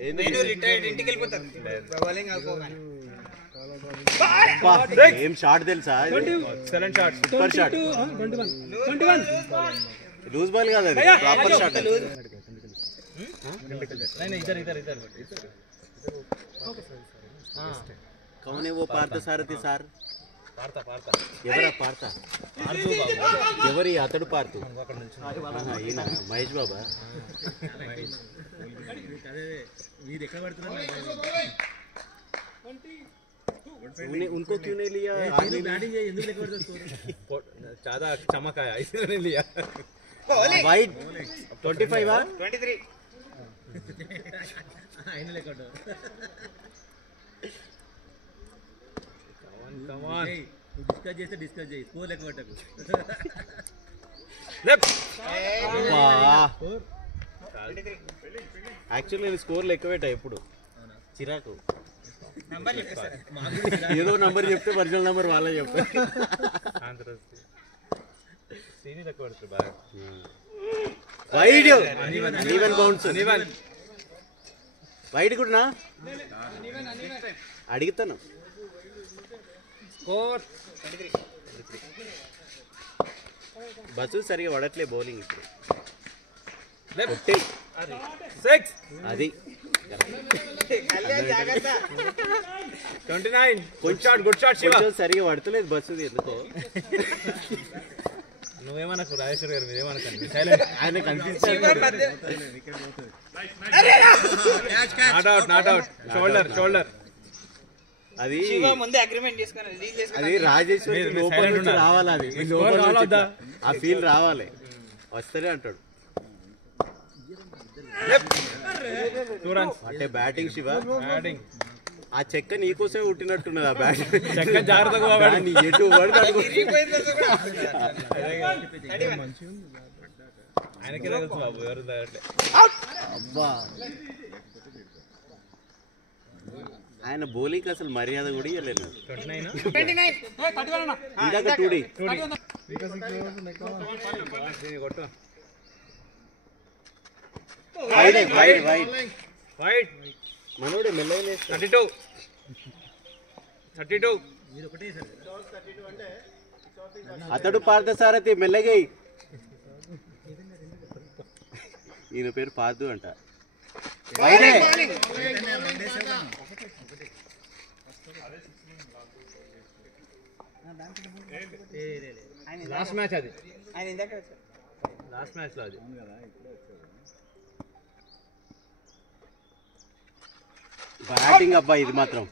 నేను రిటైర్డ్ ఇంటికి వెళ్ళిపోతాను. ఏం షాట్ తెలుసా? Excellent shot, super shot. 21 loose ball కాదు అది, ప్రాపర్ షాట్. कौन है वो पार्थ सारथी సార్? ఎవరా పార్త? ఎవరి అతడు పార్తు? ఈయన మహేష్ బాబా? उनको क्यों नहीं लिया? ज्यादा चमक आया इसलिए नहीं लिया. वाइड 25 आ 23 डिस्कस చేయి స్కోర్ లెక్క పెట్టకు. యాక్చువల్లీ నేను స్కోర్ లెక్క పెట్టా ఎప్పుడు చిరాకు. ఏదో నంబర్ చెప్తే ఒరిజినల్ నంబర్ వాళ్ళే చెప్తారు. వైడ్ ఈవెన్ బౌన్స్ వైడ్ కూడా అడుగుతాను. బస్సు సరిగా పడట్లే బౌలింగ్ ఇప్పుడు. అది 29 గుడ్ షాట్ శివ. సరిగా పడతలేదు బస్సు ఎందుకో. నువ్వేమనకు రాజేశ్వర్ గారు, మీరేమనకండి. ఆయన కనిపిస్తాడు. Not out shoulder. అది ముందే అగ్రిమెంట్ చేసుకొని రిలీజ్ చేసుకొని అది రాజేశ్వర్ లోపల నుంచి రావాలి. అది లోపల నుంచి ఆ ఫీల్ రావాలి, వస్తేనే అంటాడు. అంటే బ్యాటింగ్ శివ, బ్యాటింగ్ ఆ చెక్క నీకోసమే పుట్టినట్టున్నది. ఆ బ్యాటింగ్ చెక్క జాగ్రత్తగా ఎటు పడితే ఆయనకి తెలుసు బాబు, ఎవరు అబ్బా. ఆయన బౌలింగ్ అసలు మర్యాద కూడా ఇవ్వలేదు. ఇందాక 2D వైడ్ మనోడే మెల్లగా 32 అతడు పార్థసారథి మెల్లగా. ఈయన పేరు పార్థు అంట. లాస్ట్ మ్యాచ్ అది, ఆయన ఇందాక లాస్ట్ మ్యాచ్ లో అది. బ్యాటింగ్ అబ్బా ఇది మాత్రం.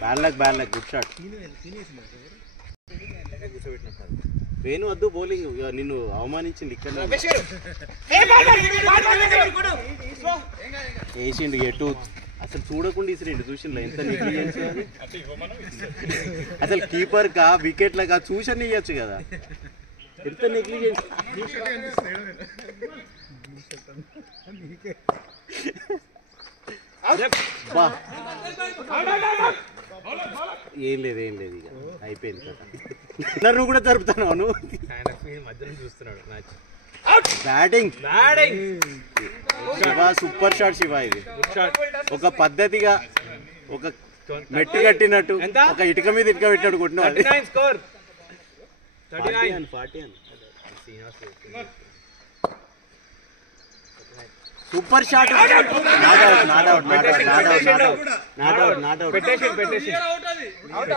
Bad luck good shot. Venu వద్దు బౌలింగ్, నిన్ను అవమానించింది ఇక్కడ. వేసిండు ఎటు అసలు చూడకుండా ఇసిరిండు. చూసిండు ఎంత నెగ్లిజెన్స్. అసలు కీపర్ కా వికెట్ లాగా చూసని ఇవ్వచ్చు కదా, ఎంత నెగ్లిజెన్స్. ఏం లేదు ఇక అయిపోయింది కదా. నువ్వు కూడా జరుపుతాను. మధ్యలో చూస్తున్నాడు match. Batting Shiva super shot Shiva. ఇది ఒక పద్ధతిగా ఒక మెట్టు కట్టినట్టు ఒక ఇటుక మీద ఇటుక పెట్టినట్టు కొట్టినావు. Super shot. Not out.